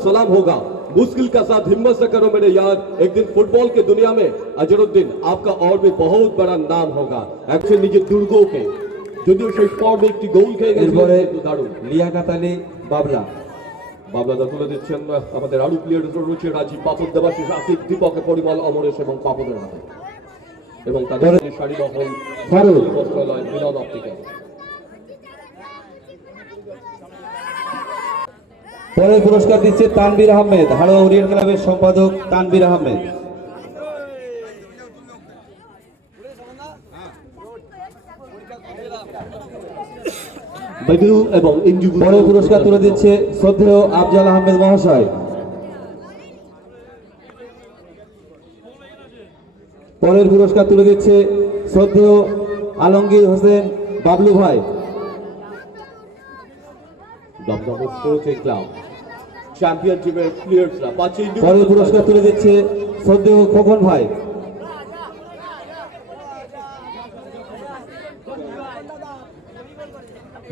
सलाम होगा मुश्किल का साथ हिम्मत से करो मेरे यार एक दिन फुटबॉल की दुनिया में अजरुद्दीन आपका और भी बहुत बड़ा नाम होगा একজন নিজের দুর্গকে যদিও শেষ পর্বে একটি গোল খেয়ে গেছে এরপরে কিন্তু দারুণ লিয়াকাত আলী বাবলা বাবলাদা তুলে দিচ্ছেন আমাদের আরো প্লেয়ার রয়েছে রাজীব পাপদ দেবাশিস আসিফ দীপকে পরিমল অমরেশ এবং পাপদের হাতে এবং তাদের শাড়ি দখল ফারুক। বস্ত্রালয় বিনোদ অপটিক্যাল পরের পুরস্কার দিচ্ছে তানবির আহমেদ হাড়োয়া ওরিয়েন্ট ক্লাবের সম্পাদক তানবির আহমেদ। এবং পরের পুরস্কার তুলে দিচ্ছে শ্রদ্ধেয় আফজাল আহমেদ মহাশয়। পরের পুরস্কার তুলে দিচ্ছে শ্রদ্ধেয় আলমগীর হোসেন বাবলু ভাই। দমদম স্পোর্টিং ক্লাব চ্যাম্পিয়নশিপের প্লেয়ার্সরা পাঁচই পরের পুরস্কার তুলে দিচ্ছে শ্রদ্ধেয় খোকন ভাই।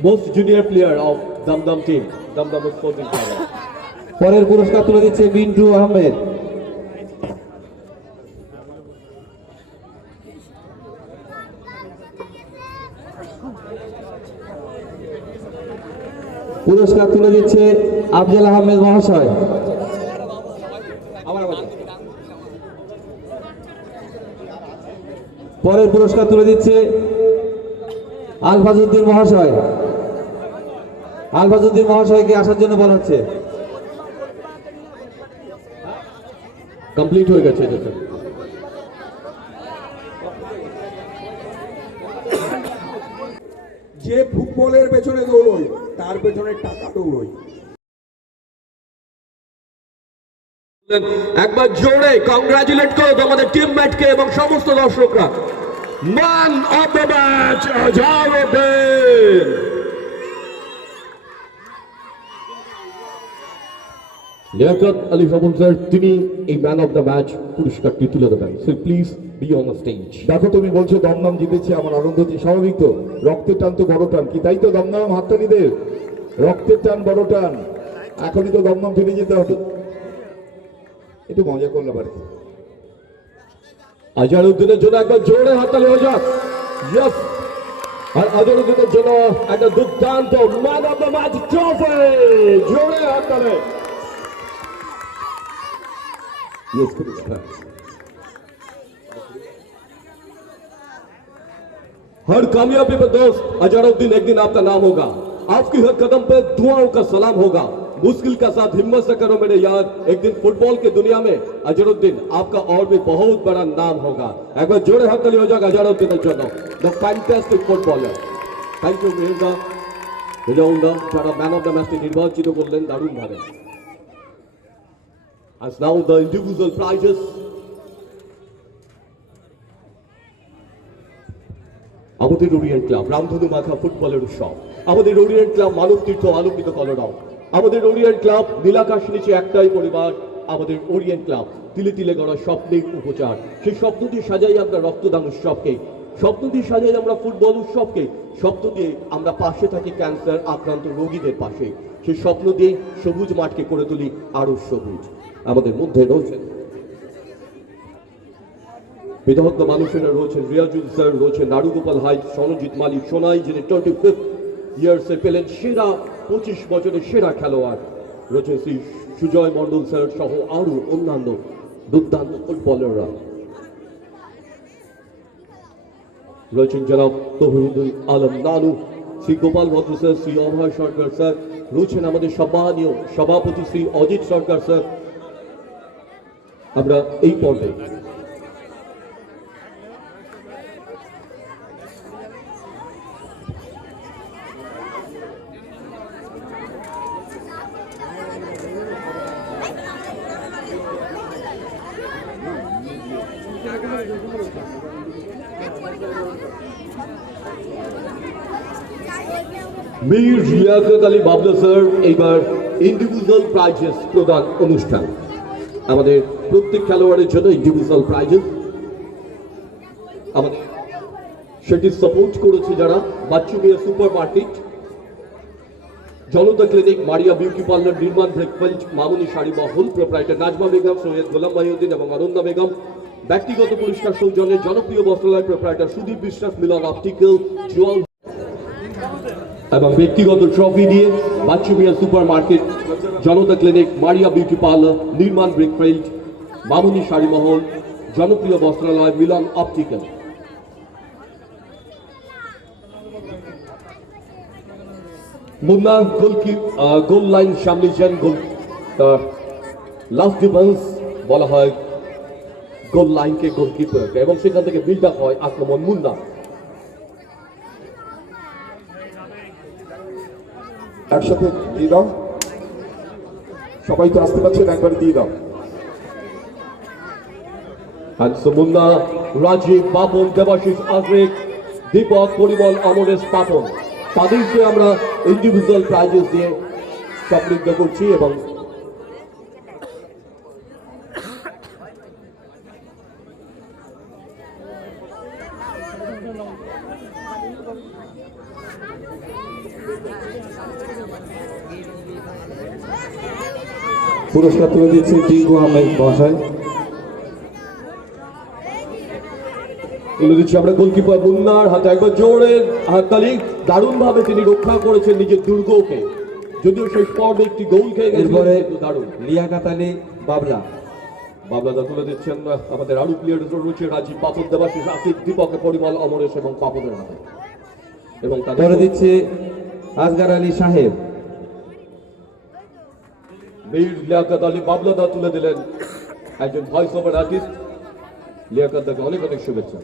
Most junior player of Dumdum team Dumdum sporting club পরের পুরস্কার তুলে দিচ্ছে মিন্টু আহমেদ। পুরস্কার তুলে দিচ্ছে আফজাল আহমেদ মহাশয়। পরের পুরস্কার তুলে দিচ্ছে আলফাজউদ্দিন মহাশয়। আলফাজউদ্দিন মহাশয়কে আসার জন্য বলা হচ্ছে। কমপ্লিট হয়ে গেছে যে ফুটবলের পেছনে দৌড়ই তার পেছনে টাকা দৌড়ই একবার জোরে কংগ্রাচুলেট করো তোমাদের টিমমেটকে এবং সমস্ত দর্শকরা। Man of the match Azharuddin Liaquat Ali Swapan sir তিনি এই ম্যান অফ দ্য ম্যাচ পুরস্কারটি তুলে দেবেন। সো প্লিজ দেখো তুমি বলছো দমদম জিতেছে আমার আনন্দ হচ্ছে স্বাভাবিক তো। রক্তের টান তো বড় টান। কি তাই তো দমদম? হাততালিদের রক্তের টান বড় টান। এখনই তো দমদম ফিরে যেতে হবে। একটু মজা করলাম আর কি আজহারউদ্দিনের জন্য একবার জোরে হাততালি হয়ে যাক ইয়েস আর আজহারউদ্দিনের জন্য একটা দুর্দান্ত man of the match trophy জোরে হাততালি। Yes, हर कामयाबी पर दोस्त अजहरुद्दीन एक दिन आपका नाम होगा आपकी हर कदम पे दुआओं का सलाम होगा मुश्किल का साथ हिम्मत से करो मेरे यार एक दिन फुटबॉल की दुनिया में अजहरुद्दीन आपका और भी बहुत बड़ा नाम होगा एक बार जोड़े हाथ ताली हो जाएगा अजहरुद्दीन জন্য the fantastic footballer thank you Mirza রিজাউন্ডা যারা ম্যান অফ দ্য ম্যাচটি নির্বাচিত করলেন দারুণ ভাবে As now the individual আমাদের ওরিয়েন্ট ক্লাব, রামধনু মাখা ফুটবলের উৎসব। আমাদের ওরিয়েন্ট ক্লাব মানব তীর্থ আলোকিত কলরব। আমাদের ওরিয়েন্ট ক্লাব, নীলাকাশ নিচে একটাই পরিবার। আমাদের ওরিয়েন্ট ক্লাব, তিলে তিলে গড়া স্বপ্নের উপচার। সেই স্বপ্ন দিয়ে সাজাই আমরা রক্তদান উৎসবকে। স্বপ্ন দিয়ে সাজাই আমরা ফুটবল উৎসবকে। স্বপ্ন দিয়ে আমরা পাশে থাকি ক্যান্সার আক্রান্ত রোগীদের পাশে। সেই স্বপ্ন দিয়ে সবুজ মাঠকে করে তুলি আরও সবুজ। আমাদের মধ্যে রয়েছেন বিদগ্ধ মানুষেরা রয়েছেন, রিয়াজুল স্যার রয়েছেন, নারুগোপাল হাই, সনজিৎ মালিক, সোনাই, যিনি টোয়েন্টি ফিফথ ইয়ার্সে পেলেন সেরা পঁচিশ বছরের সেরা খেলোয়াড়। রয়েছেন শ্রী সুজয় মণ্ডল স্যার সহ আরও অন্যান্য দুর্দান্ত ফুটবলাররা। রয়েছেন জনাব তহিদুল আলম নানু শ্রী গোপাল ভদ্র স্যার, শ্রী অভয় সরকার স্যার, রয়েছেন আমাদের সম্মানীয় সভাপতি শ্রী অজিত সরকার স্যার। আমরা এই পর্বে মীর রিয়াকত আলী বাবলা স্যার, এইবার ইন্ডিভিজুয়াল প্রাইজেস প্রদান অনুষ্ঠান। আমাদের প্রত্যেক খেলোয়াড়ের জন্য ইন্ডিভিজুয়াল প্রাইজেস আমাদের সেটি সাপোর্ট করেছে যারা Bachchu Mia super market Janata clinic Maria beauty parlour নির্মাণ ব্রেকফেল্ট মামুনি শাড়ি মহল প্রোপ্রাইটার নাজমা বেগম, সৈয়দ গোলাম মাহিউদ্দিন এবং অনন্দা বেগম। ব্যক্তিগত পুরস্কার সৌজন্যে জনপ্রিয় বস্ত্রালয় প্রোপ্রাইটার সুদীপ বিশ্বাস, মিলন অপটিক্যাল জুয়াল এবং ব্যক্তিগত ট্রফি দিয়ে Bachchu Mia super market Janata clinic, Maria beauty parlour, নির্মাণ ব্রেকফেল্ট মামুনি শাড়ি মহল জনপ্রিয় বস্ত্রালয়, মিলন অপটিক্যাল। মুন্না গোলকি গোল লাইন সামনেছেন গোল লাস্ট ডিফেন্স বলা হয়। গোল লাইনকে গোলকিপার। এবং সেখান থেকে বিল্ড আপ হয় আক্রমণ মুন্না। একসাথে দিয়ে দাও। সবাই তো আসতে পারছেন একবার দিয়ে দাও। Sumunna, রাজীব পাপন দেবাশিস আগ্রেক দীপক পরিমল অমরেশ পাপন তাদেরকে আমরা ইন্ডিভিজুয়াল প্রাইজেস দিয়ে সমৃদ্ধ করছি এবং পুরস্কার তুলে দিচ্ছে টিঙ্কু আহমেদ মহাশয়। তুলে দিচ্ছি আমরা গোলকিপার মুন্নার হাতে। একবার জোরে হাততালি। দারুণভাবে তিনি রক্ষা করেছেন নিজের দুর্গকে। যদিও শেষ পর্বে একটি গোল খেয়ে গেছিলেন এরপরে দারুণ। লিয়াকাত আলী বাবলা। বাবলাদা তুলে দিচ্ছেন আমাদের আরও প্লেয়ার রয়েছে রাজীব পাপন দেবাশিস আসিফ দীপক পরিমল অমরেশ এবং পাপনের হাতে। এবং তাদের দিচ্ছে আসগার আলী সাহেব। বীর লিয়াকত আলী বাবলাদা তুলে দিলেন একজন ভয়েস ওভার আর্টিস্ট লিয়াকত দাকে অনেক অনেক শুভেচ্ছা।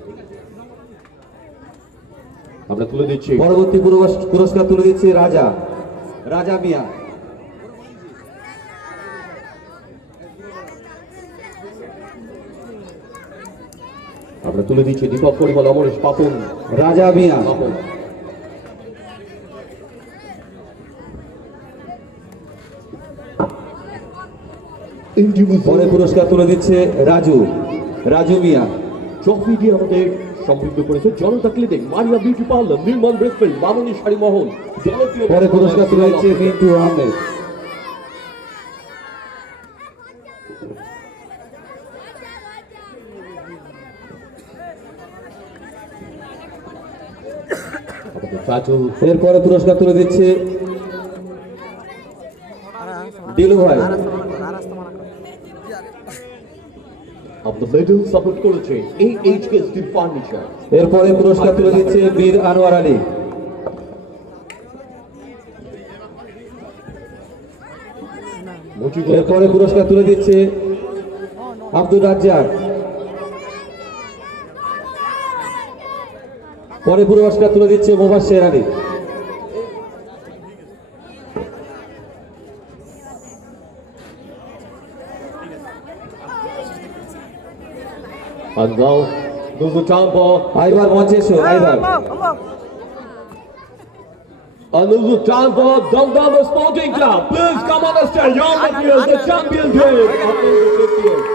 আমরা তুলে দিচ্ছি। পরবর্তী পুরস্কার- পুরস্কার তুলে দিচ্ছে রাজা। রাজা মিয়া। আমরা তুলে দিচ্ছি দীপক পরিমল অমরেশ পাপন। রাজা মিয়া। পাপন। পরে পুরস্কার তুলে দিচ্ছে রাজু রাজু মিয়া। ট্রফি দিয়ে আমাদের সমৃদ্ধ করেছে Janata clinic Maria beauty parlour নির্মল ব্রেকফেল্ড মামনি শাড়ি মহল পরে পুরস্কার তুলে দিচ্ছে মিন্টু আহমেদ। এরপরে পুরস্কার তুলে দিচ্ছে ডিলু ভাই। অফ দ্য মেডেল সাপোর্ট করেছে এই এইচ কে স্টিল ফার্নিচার এরপরে পুরস্কার তুলে দিচ্ছে বীর আনোয়ার আলী। এরপরে পুরস্কার তুলে দিচ্ছে আব্দুর রাজ্জাক। পরে পুরস্কার তুলে দিচ্ছে Mobashwer Ali. Anzal hızlı tempo. Aybar maç yaşıyor Aybar. Anıllı tempo the Sporting Club. Please come on the stage. Y'all the champions here.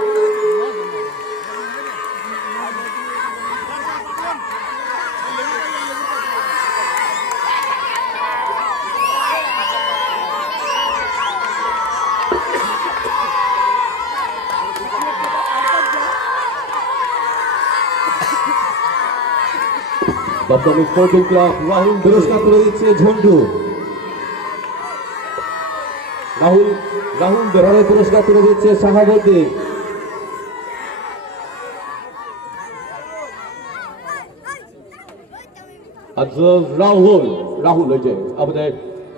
Of the 50th. Dangdama Sporting Club, Rahul পুরস্কার তুলে দিচ্ছে ঝন্টু। রাহুল রাহুল পরে পুরস্কার তুলে দিচ্ছে শাহাবুদ্দিন। রাহুল রাহুল ওই যে আমাদের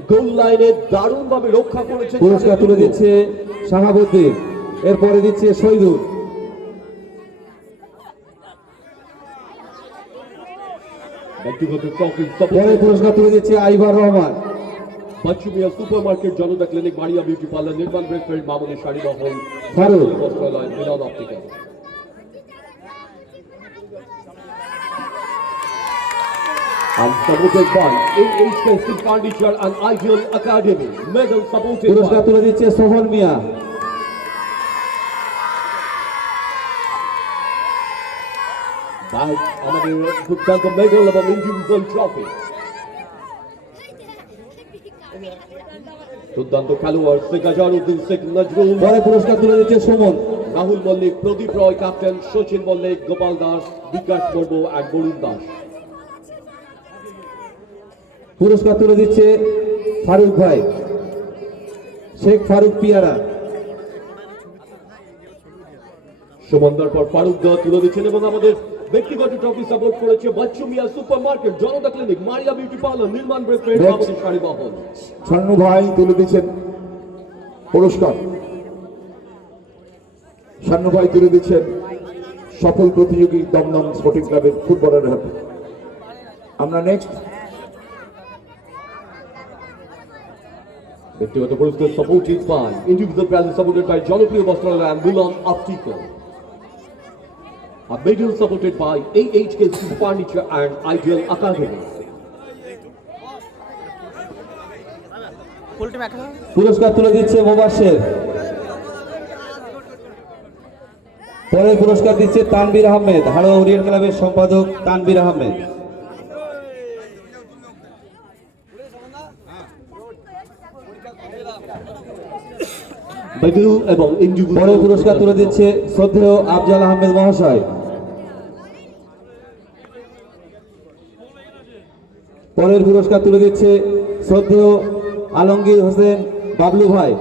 গোল লাইনে দারুণ ভাবে রক্ষা করেছে পুরস্কার তুলে দিচ্ছে শাহাবুদ্দিন। এরপরে দিচ্ছে শহীদুল। ব্যক্তিগত ট্রফি পুরস্কার তুলে দিচ্ছে আইবার Rahman. Bachchu Mia super market Janata clinic Maria beauty parlour নির্মাণ ব্রেকফেল্ড মামনি শাড়ি মহল ফারুক বস্ত্রালয় Milan optical. And supported by AHK Steel Furniture and Ideal Academy. Medal supported পুরস্কার তুলে দিচ্ছে সোহন মিয়া। আমাদের দুর্দান্ত মেডেল এবং ইন্ডিভিজুয়াল ট্রফি দুর্দান্ত খেলোয়াড় শেখ আজহারউদ্দিন শেখ নজরুল পরে পুরস্কার তুলে দিচ্ছে সুমন। রাহুল মল্লিক প্রদীপ রয় ক্যাপ্টেন সচিন মল্লিক গোপাল দাস বিকাশ মুর্মু আর বরুণ দাস। পুরস্কার তুলে দিচ্ছে ফারুক ভাই। শেখ ফারুক পিয়ারা। সুমন্দর পর ফারুক দা তুলে দিচ্ছেন এবং আমাদের ব্যক্তিগত ট্রফি সাপোর্ট করেছে Bachchu Mia super market Janata clinic Maria beauty parlour নির্মাণ শাড়ি বহন ছান্নু ভাই তুলে দিচ্ছেন। পুরস্কার। সান্নু ভাই তুলে দিচ্ছেন। সফল প্রতিযোগী দমদম স্পোর্টিং ক্লাবের ফুটবলারের হাতে। আমরা নেক্সট ব্যক্তিগত পুরস্কার supported by individual prize supported by জনপ্রিয় বস্ত্রালয় অ্যাম্বুলান optical A medal supported by AHK Furniture and Ideal Academy. পুরস্কার তুলে দিচ্ছে মোবাশের পরের পুরস্কার দিচ্ছে তানবির আহমেদ হাড়োয়া ওরিয়েন্ট ক্লাবের সম্পাদক তানবির আহমেদ। এবং পরের পুরস্কার তুলে দিচ্ছে শ্রদ্ধেয় আফজাল আহমেদ মহাশয়। পরের পুরস্কার তুলে দিচ্ছে শ্রদ্ধেয় আলমগীর হোসেন বাবলু ভাই।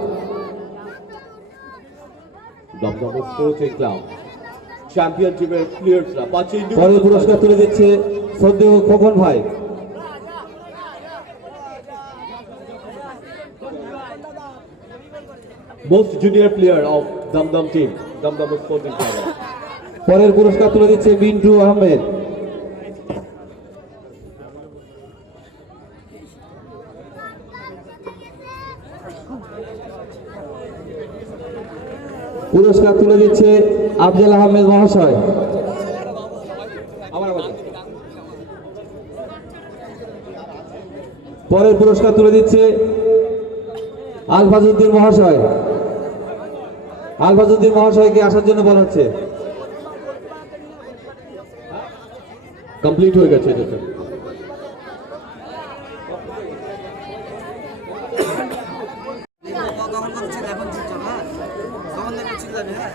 দমদম স্পোর্টিং ক্লাব পরের পুরস্কার তুলে দিচ্ছে শ্রদ্ধেয় খোকন ভাই। Most junior player of Damdam team, Damdam Sporting Club. পরের পুরস্কার তুলে দিচ্ছে মিন্টু আহমেদ। পুরস্কার তুলে দিচ্ছে আফজাল আহমেদ মহাশয়। পরের পুরস্কার তুলে দিচ্ছে আলফাজউদ্দিন মহাশয়। আলফাজউদ্দিন মহাশয়কে আসার জন্য বলা হচ্ছে। কমপ্লিট হয়ে গেছে এটা স্যার কখন করছি এখন চুপচাপ হ্যাঁ কখন দেখে চিল্লাবি হ্যাঁ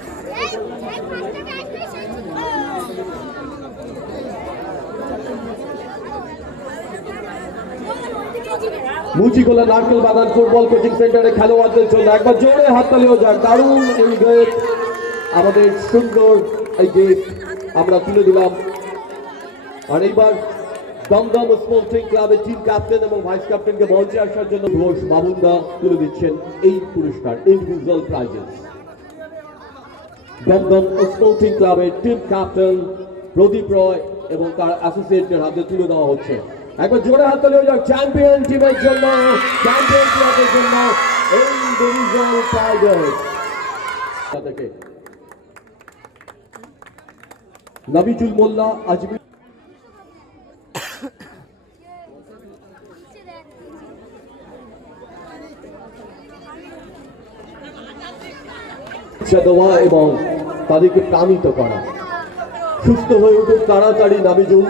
মুচিকোলা নারকেল বাগান ফুটবল কোচিং সেন্টারে খেলোয়াড়দের জন্য একবার জোরে হাততালিও যাক। দারুণ এই গেট। আমাদের সুন্দর এই গেট আমরা তুলে দিলাম। আর এইবার দমদম স্পোর্টিং ক্লাবের টিম ক্যাপ্টেন এবং ভাইস ক্যাপ্টেনকে মঞ্চে আসার জন্য ঘোষ বাবুন্দা তুলে দিচ্ছেন এই পুরস্কার ইন্ডিভিজুয়াল প্রাইজেস দমদম স্পোর্টিং ক্লাবের টিম ক্যাপ্টেন প্রদীপ রয় এবং তার অ্যাসোসিয়েটের হাতে তুলে দেওয়া হচ্ছে। একবার জোরে হাত তালি যাক চ্যাম্পিয়ন টিমের জন্য চ্যাম্পিয়ন ক্লাবের জন্য ইন্ডিভিজুয়াল নবিজুল মোল্লা আজমির দেওয়া এবং তাদেরকে প্রাণিত করা। সুস্থ হয়ে উঠুক তাড়াতাড়ি নাবিজুল।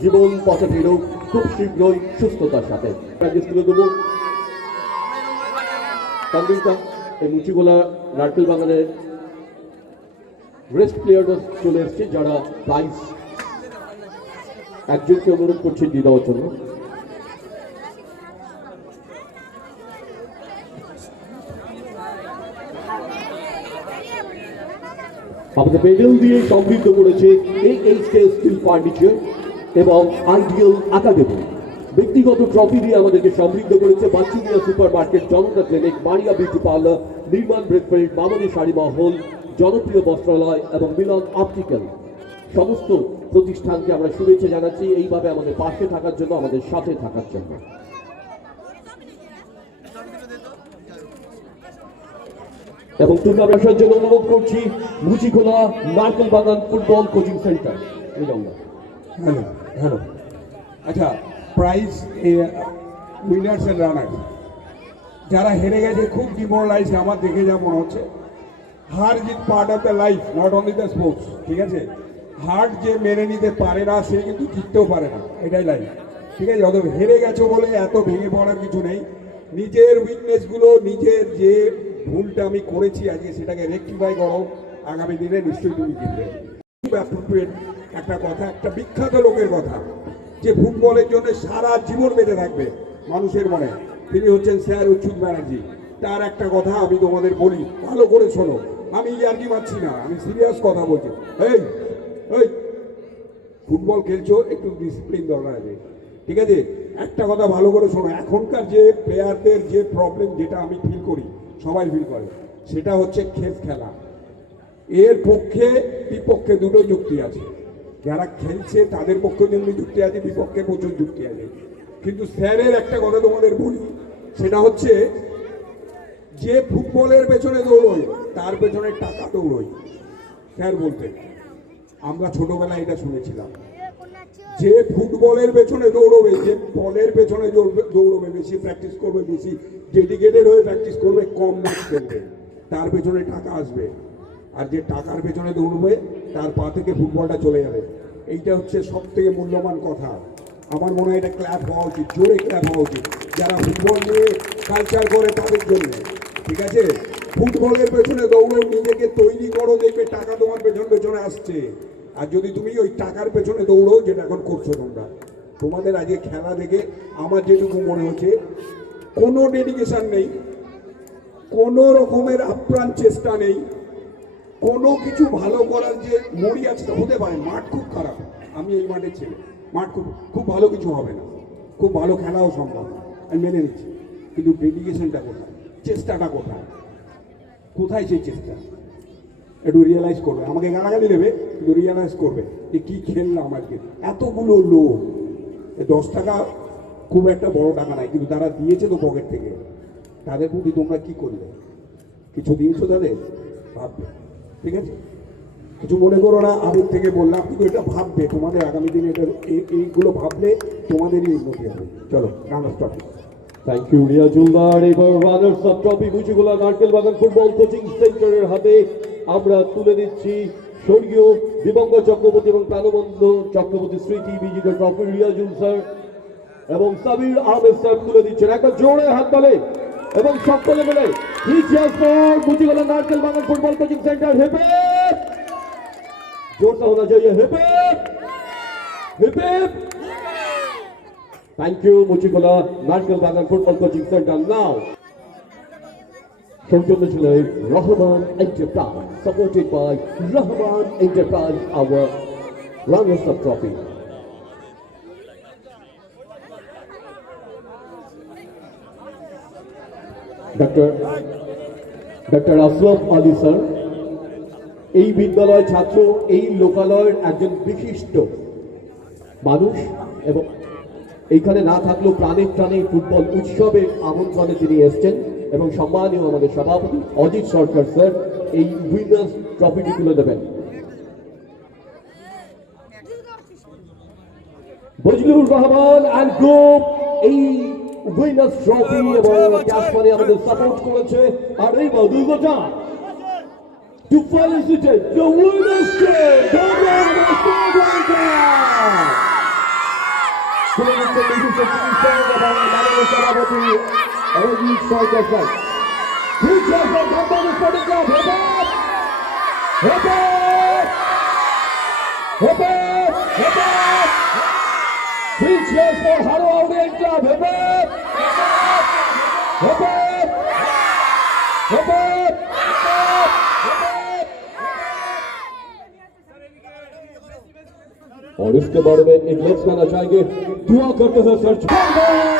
জীবন পথে ফিরুক। খুব শীঘ্রই সুস্থতার সাথে। তুলে মুচিগোলা নারকেল বাগানের রেস্ট প্লেয়াররা চলে এসছে, যারা প্রাইজ একজনকে অনুরোধ করছে দিয়ে দেওয়ার জন্য। আমাদের মেডেল দিয়ে সমৃদ্ধ করেছে এই এইচ কে স্টিল ফার্নিচার এবং আইডিয়াল একাডেমি। ব্যক্তিগত ট্রফি দিয়ে আমাদেরকে সমৃদ্ধ করেছে Bachchu Mia super market Janata clinic Maria beauty parlour নির্মাণ ব্রেকফিল্ড মামনি শাড়ি মহল, জনপ্রিয় বস্ত্রালয় এবং মিলন অপটিক্যাল সমস্ত প্রতিষ্ঠানকে আমরা শুভেচ্ছা জানাচ্ছি, এইভাবে আমাদের পাশে থাকার জন্য, আমাদের সাথে থাকার জন্য। এবং টুর্নামেন্ট আসার জন্য অনুরোধ করছি, Muchikhola, Narkel Bagan football coaching centre এই হ্যালো। হ্যালো। আচ্ছা প্রাইজ উইনার্স এন্ড রানার্স যারা হেরে গেছে, খুব ডিমোরালাইজ আমার দেখে যা মনে হচ্ছে। হার জিত part of the life not only the sports ঠিক আছে? হার যে মেনে নিতে পারে না, সে কিন্তু জিততেও পারে না, এটাই লাইফ ঠিক আছে? অত হেরে গেছো বলে এত ভেঙে পড়ার কিছু নেই। নিজের উইকনেসগুলো নিজের যে ভুলটা আমি করেছি আজকে, সেটাকে রেক্টিফাই করো। আগামী দিনে নিশ্চয়ই তুমি জিতবে। Appropriate একটা কথা, একটা বিখ্যাত লোকের কথা, যে ফুটবলের জন্য সারা জীবন বেঁচে থাকবে মানুষের মনে। তিনি হচ্ছেন স্যার ব্যানার্জি। তার একটা কথা আমি তোমাদের বলি, ভালো করে শোনো। আমি ইয়ার্কি মারছি না, আমি সিরিয়াস কথা বলছি। এই এই, ফুটবল খেলছো, একটু ডিসিপ্লিন দরকার আছে। ঠিক আছে? একটা কথা ভালো করে শোনো, এখনকার যে প্লেয়ারদের যে প্রবলেম যেটা আমি ফিল করি, সবাই ফিল করে, সেটা হচ্ছে খেস খেলা। এর পক্ষে বিপক্ষে দুটো যুক্তি আছে। যারা খেলছে তাদের পক্ষে যেমনি যুক্তি আছে, বিপক্ষে প্রচুর যুক্তি আছে। কিন্তু স্যারের একটা কথা তোমাদের বলি, সেটা হচ্ছে যে ফুটবলের পেছনে দৌড়ই তার পেছনে টাকা দৌড়ই স্যার বলতেন, আমরা ছোটবেলায় এটা শুনেছিলাম। যে ফুটবলের পেছনে দৌড়বে, যে বলের পেছনে দৌড়বে বেশি প্র্যাকটিস করবে বেশি ডেডিকেটেড হয়ে প্র্যাকটিস করবে, কম ম্যাচ খেলবে তার পেছনে টাকা আসবে। আর যে টাকার পেছনে দৌড়বে, তার পা থেকে ফুটবলটা চলে যাবে। এইটা হচ্ছে সব থেকে মূল্যবান কথা। আমার মনে হয় এটা ক্ল্যাপ হওয়া উচিত, জোরে ক্ল্যাপ হওয়া উচিত। যারা ফুটবল নিয়ে কালচার করে তাদের জন্য, ঠিক আছে? ফুটবলের পেছনে দৌড়ে নিজেকে তৈরি করো, দেখবে টাকা তোমার পেছন পেছনে আসছে। আর যদি তুমি ওই টাকার পেছনে দৌড়ো, যেটা এখন করছ তোমরা। তোমাদের আজকে খেলা দেখে আমার যেটুকু মনে হচ্ছে, কোনো ডেডিকেশন নেই, কোনো রকমের আপ্রাণ চেষ্টা নেই কোনো কিছু ভালো করার যে মরি আছে হতে পারে, মাঠ খুব খারাপ। আমি এই মাঠের ছেলে। মাঠ খুব খুব ভালো কিছু হবে না। খুব ভালো খেলাও সম্ভব না। আমি মেনে নিচ্ছি। কিন্তু ডেডিকেশনটা কোথায়? চেষ্টাটা কোথায়? কোথায় সেই চেষ্টা? একটু রিয়েলাইজ করবে। আমাকে গালাগালি দেবে, কিন্তু রিয়েলাইজ করবে যে কী খেললাম আজকে। এতগুলো লোক। দশ টাকা খুব একটা বড় টাকা নাই, কিন্তু তারা দিয়েছে তো পকেট থেকে। তাদের প্রতি তোমরা কী করলে? কিছু দিয়েছ তাদের? ভাববে। ঠিক আছে? কিছু মনে করো না আবেগ থেকে বললাম, কিন্তু এটা ভাববে, তোমাদের আগামী দিনে এটা এই- এইগুলো ভাবলে তোমাদেরই উন্নতি হবে। চলো Rana stop thank you Riya জুলদার এবার রানার্স আপ ট্রফি মুচিগুলা নারকেল বাগান ফুটবল কোচিং সেন্টারের হাতে আমরা তুলে দিচ্ছি স্বর্গীয় দিবঙ্গ চক্রবর্তী এবং প্রাণবন্ধ চক্রবর্তী স্মৃতি বিজিত ট্রফি রিয়াজুল স্যার এবং সাবির আহমেদ স্যার তুলে দিচ্ছেন। একটা জোরে হাত তালে। এবং সকলে মিলে থ্রি চেয়ার্স ফর মুচিগুলা নারকেল বাগান ফুটবল কোচিং সেন্টার হেপে जोर से होना चाहिए hip hip hip Thank you, Muchikola National Bagan Football Coaching Center. Now, সৌজন্য ছিল Rahman enterprise supported by Rahman enterprise our runners up trophy doctor doctor Aslam Ali sir এই বিদ্যালয় ছাত্র, এই লোকালয়ের একজন বিশিষ্ট মানুষ এবং এইখানে না থাকলেও প্রাণে প্রাণে ফুটবল উৎসবে আমন্ত্রণে তিনি এসছেন এবং সম্মানীয় আমাদের সভাপতি অজিত সরকার স্যার এই উইনার্স ট্রফিটি তুলে দেবেন। বজলুর রহমান অ্যান্ড গ্রুপ এই উইনার্স ট্রফি এবং মানি আমাদের সাপোর্ট করেছে আর এই Tigers! তুলে দিচ্ছে বিশিষ্ট চিকিৎসক এবং মাননীয় সভাপতি Sarkar sir! Hip hop! Hip hop! Three cheers for Haro Orient Club, hip hop! Hip hop! Hip hop! और इसके बारे में एक लफ्ज कहना चाहेंगे दुआ करते हैं सर